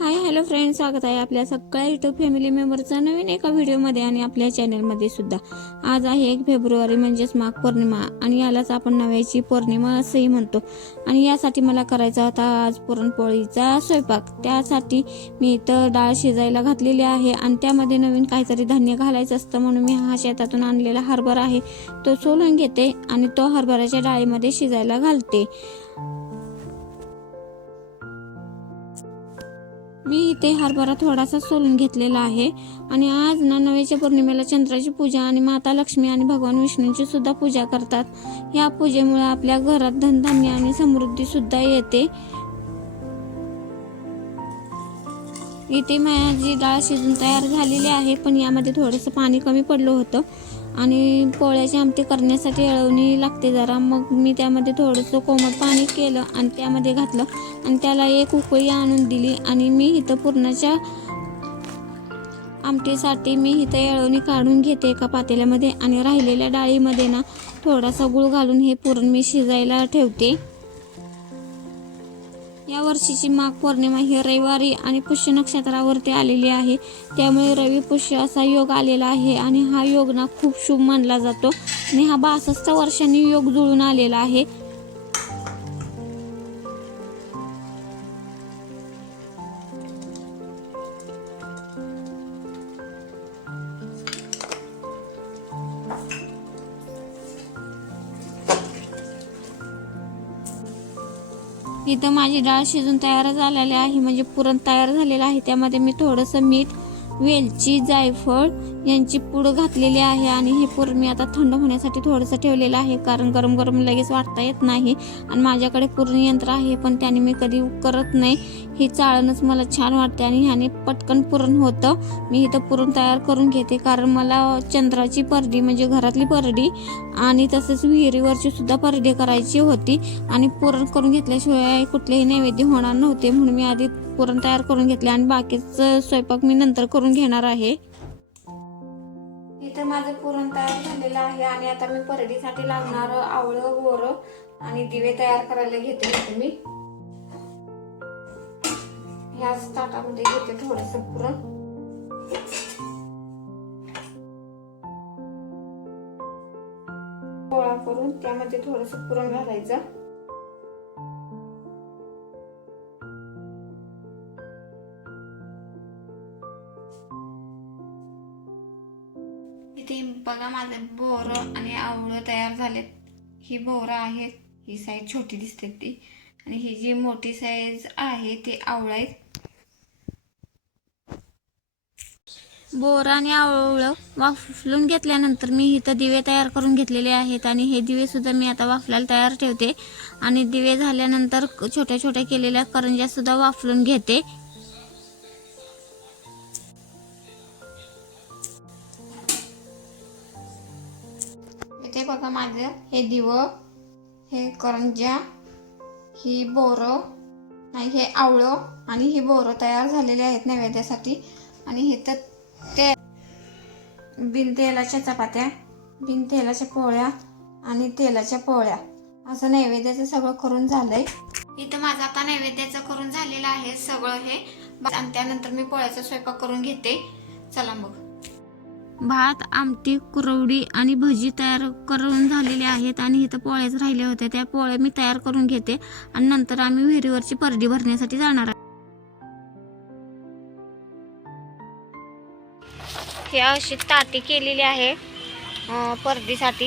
Hi hello friends, स्वागत आहे आपल्या सगळ्या यूट्यूब फॅमिली मेंबरचा नवीन एका व्हिडिओमध्ये आणि आपल्या चॅनलमध्ये सुद्धा. आज आहे 1 फेब्रुवारी म्हणजेच माघ पौर्णिमा आणि यालाच आपण नव्याची पौर्णिमा असंही म्हणतो. आणि यासाठी मला करायचा होता आज पुरणपोळीचा स्वयंपाक. त्यासाठी मी इथं डाळ शिजायला घातलेली आहे आणि त्यामध्ये नवीन काहीतरी धान्य घालायचं असतं म्हणून मी हा शेतातून आणलेला हरभरा आहे तो सोलून घेते आणि तो हरभऱ्याच्या डाळीमध्ये शिजायला घालते. मी इथे हरभरा थोडासा सोलून घेतलेला आहे आणि आज नव्याच्या पौर्णिमेला चंद्राची पूजा आणि माता लक्ष्मी आणि भगवान विष्णूंची सुद्धा पूजा करतात. या पूजेमुळे आपल्या घरात धनधान्य आणि समृद्धी सुद्धा येते. इथे माझी डाळ शिजून तयार झालेली आहे, पण यामध्ये थोडंसं पाणी कमी पडलं होतं आणि पोळ्याची आमटी करण्यासाठी अळवणी लागते जरा. मग मी त्यामध्ये थोडंसं कोमट पाणी केलं आणि त्यामध्ये घातलं आणि त्याला एक उकळी आणून दिली. आणि मी इथं पुरणाच्या आमटीसाठी मी इथं अळवणी काढून घेते एका पातेल्यामध्ये आणि राहिलेल्या डाळीमध्ये ना थोडासा गूळ घालून हे पुरण मी शिजायला ठेवते. या वर्षीची माघ पौर्णिमा ही रविवारी आणि पुष्य नक्षत्रावरती आलेली आहे, त्यामुळे रवी पुष्य असा योग आलेला आहे आणि हा योग ना खूप शुभ मानला जातो आणि हा 62 वर्षांनी योग जुळून आलेला आहे. इथं माझी डाळ शिजून तयार झालेली आहे, म्हणजे पुरण तयार झालेलं आहे. त्यामध्ये मी थोडंसं मीठ, वेलची, जायफळ यांची पूड घातलेली आहे आणि हे पुरण मी आता थंड होण्यासाठी थोडंसं ठेवलेलं आहे, कारण गरम गरम लगेच वाटता येत नाही आणि माझ्याकडे पुरण यंत्र आहे पण त्याने मी कधी करत नाही. ही चाळणच मला छान वाटते आणि ह्याने पटकन पुरण होतं. मी इथं पुरण तयार करून घेते, कारण मला चंद्राची परडी म्हणजे घरातली परडी आणि तसेच विहिरीवरची सुद्धा परडी करायची होती आणि पुरण करून घेतल्याशिवाय कुठलेही नैवेद्य होणार नव्हते, म्हणून मी आधी पुरण तयार करून घेतले आणि बाकीचं स्वयंपाक मी नंतर करून घेणार आहे. इथे माझं पुरण तयार झालेलं आहे आणि आता मी परडीसाठी लागणारं आवळं, बोरं आणि दिवे तयार करायला घेते. मी ह्याच ताटामध्ये घेते थोडंसं पुरण. पोळा करून त्यामध्ये थोडंसं पुरण घालायचं. इथे बघा माझे बोरं आणि आवळं तयार झालेत. ही बोरं आहेत, ही साईज छोटी दिसते ती, आणि ही जी मोठी साईज आहे ती आवळं आहेत. बोरं आणि आवळं वाफलून घेतल्यानंतर मी इथं दिवे तयार करून घेतलेले आहेत आणि हे दिवे सुद्धा मी आता वाफलायला तयार ठेवते. आणि दिवे झाल्यानंतर छोट्या छोट्या केलेल्या करंज्या सुद्धा वाफलून घेते. इथे बघा माझं हे दिवं, हे करंज्या, ही बोरं नाही हे आवळं आणि ही बोरं तयार झालेले आहेत नैवेद्यासाठी. आणि हे तर ते बिन तेलाच्या चपात्या, बिन तेलाच्या पोळ्या आणि तेलाच्या पोळ्या असं नैवेद्याचं सगळं करून झालंय. इथं माझं आता नैवेद्याचं करून झालेलं आहे सगळं हे, आणि त्यानंतर मी पोळ्याचा स्वयंपाक करून घेते. चला मग. भात, आमटी, कुरवडी आणि भजी तयार करून झालेले आहेत आणि इथं पोळ्याच राहिल्या होत्या, त्या पोळ्या मी तयार करून घेते आणि नंतर आम्ही विहिरीवरची परडी भरण्यासाठी जाणार आहे. ही अशी ताटी केलेली आहे परडीसाठी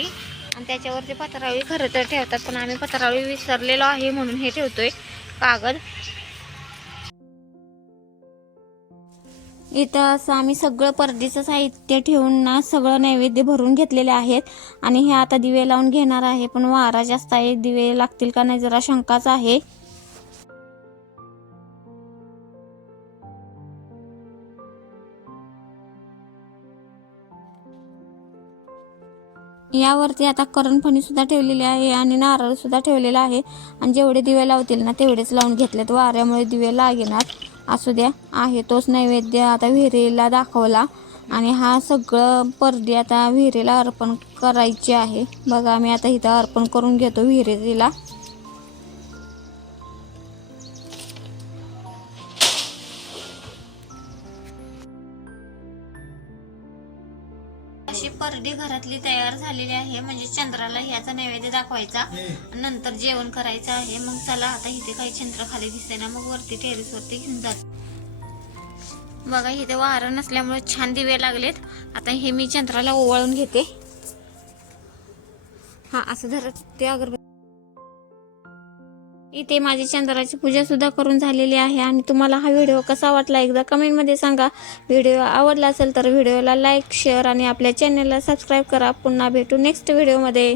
आणि त्याच्यावरती पत्रावळी खरं तर ठेवतात, पण आम्ही पत्रावळी विसरलेलो आहे म्हणून हे ठेवतोय कागद. इथं असं आम्ही सगळं परडीचं साहित्य ठेवून ना सगळं नैवेद्य भरून घेतलेले आहेत आणि हे आता दिवे लावून घेणार आहे, पण वारा जास्त आहे, दिवे लागतील का नाही जरा शंकाच आहे. यावरती आता करणफणी सुद्धा ठेवलेली आहे आणि नारळ सुद्धा ठेवलेला आहे आणि जेवढे दिवे लावतील ना तेवढेच लावून घेतलेत, वाऱ्यामुळे दिवे लागेनात. असू द्या, आहे तोच नैवेद्य आता विहिरीला दाखवला आणि हा सगळं परडी आता विहिरीला अर्पण करायची आहे. बघा मी आता इथं अर्पण करून घेतो विहिरीला. परडी घरातली तयार झालेली आहे, म्हणजे चंद्राला ह्याचा नैवेद्य दाखवायचा, नंतर जेवण करायचं आहे. मग चला आता इथे काही चंद्र खाली दिसते ना, मग वरती टेरेसवरती घेऊन जात. बघा इथे वारं नसल्यामुळे छान दिवे लागलेत. आता हे मी चंद्राला ओवाळून घेते. हा असं धरत ते अगरबत्ती. इथे माझी चंद्राची पूजा सुद्धा करून झालेली आहे. आणि तुम्हाला हा व्हिडिओ कसा वाटला एकदा कमेंटमध्ये सांगा. व्हिडिओ आवडला असेल तर व्हिडिओला लाईक, शेअर आणि आपल्या चॅनलला सबस्क्राईब करा. पुन्हा भेटू नेक्स्ट व्हिडिओमध्ये.